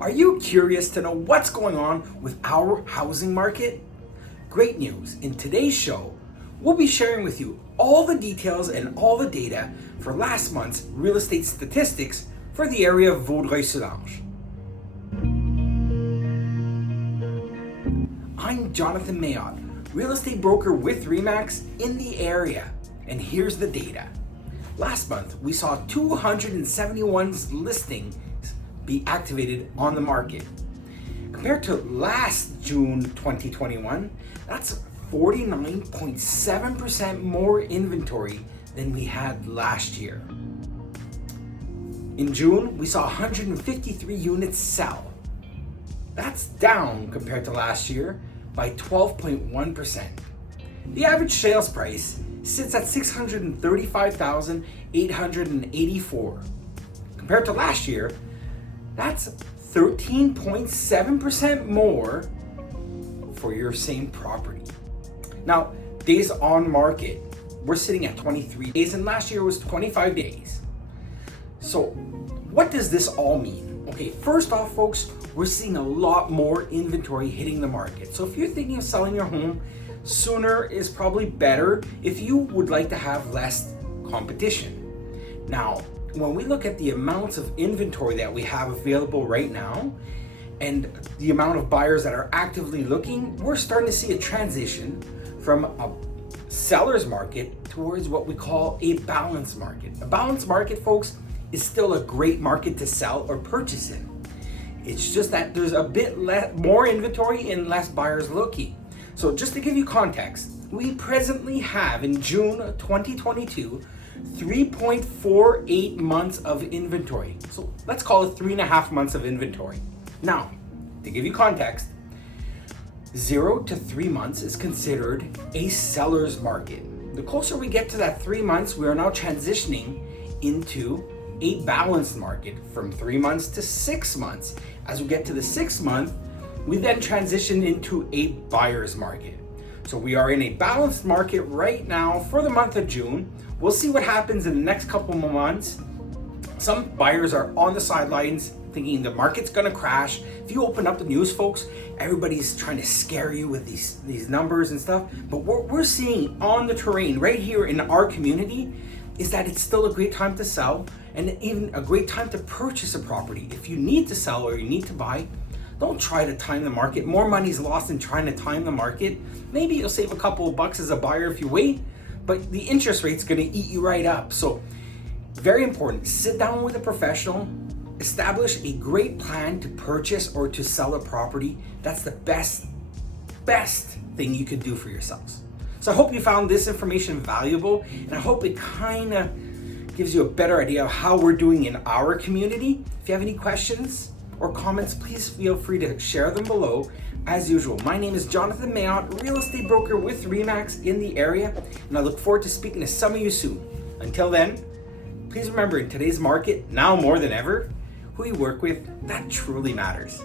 Are you curious to know what's going on with our housing market? Great news! In today's show, we'll be sharing with you all the details and all the data for last month's real estate statistics for the area of Vaudreuil-Soulanges. I'm Jonathan Mayotte, real estate broker with RE/MAX in the area, and here's the data. Last month, we saw 271 listings be activated on the market. Compared to last June 2021, that's 49.7% more inventory than we had last year. In June, we saw 153 units sell. That's down compared to last year by 12.1%. The average sales price sits at $635,884. Compared to last year, that's 13.7% more for your same property. Now, days on market, we're sitting at 23 days, and last year was 25 days. So what does this all mean? Okay, first off, folks, we're seeing a lot more inventory hitting the market. So if you're thinking of selling your home, sooner is probably better if you would like to have less competition. Now, when we look at the amounts of inventory that we have available right now and the amount of buyers that are actively looking, we're starting to see a transition from a seller's market towards what we call a balanced market. A balanced market, folks, is still a great market to sell or purchase in. It's just that there's a bit more inventory and less buyers looking. So just to give you context, we presently have in June 2022 3.48 months of inventory. So let's call it 3.5 months of inventory. Now, to give you context, 0 to 3 months is considered a seller's market. The closer we get to that 3 months, we are now transitioning into a balanced market from 3 months to 6 months. As we get to the 6th month, we then transition into a buyer's market. So we are in a balanced market right now for the month of June. We'll see what happens in the next couple of months. Some buyers are on the sidelines thinking the market's gonna crash. If you open up the news, folks, everybody's trying to scare you with these numbers and stuff. But what we're seeing on the terrain right here in our community is that it's still a great time to sell and even a great time to purchase a property. If you need to sell or you need to buy, don't try to time the market. More money's lost in trying to time the market. Maybe you'll save a couple of bucks as a buyer if you wait, but the interest rate's gonna eat you right up. So very important, sit down with a professional, establish a great plan to purchase or to sell a property. That's the best thing you could do for yourselves. So I hope you found this information valuable, and I hope it kind of gives you a better idea of how we're doing in our community. If you have any questions or comments, please feel free to share them below. As usual, my name is Jonathan Mayotte, real estate broker with RE/MAX in the area, and I look forward to speaking to some of you soon. Until then, please remember, in today's market, now more than ever, who you work with, that truly matters.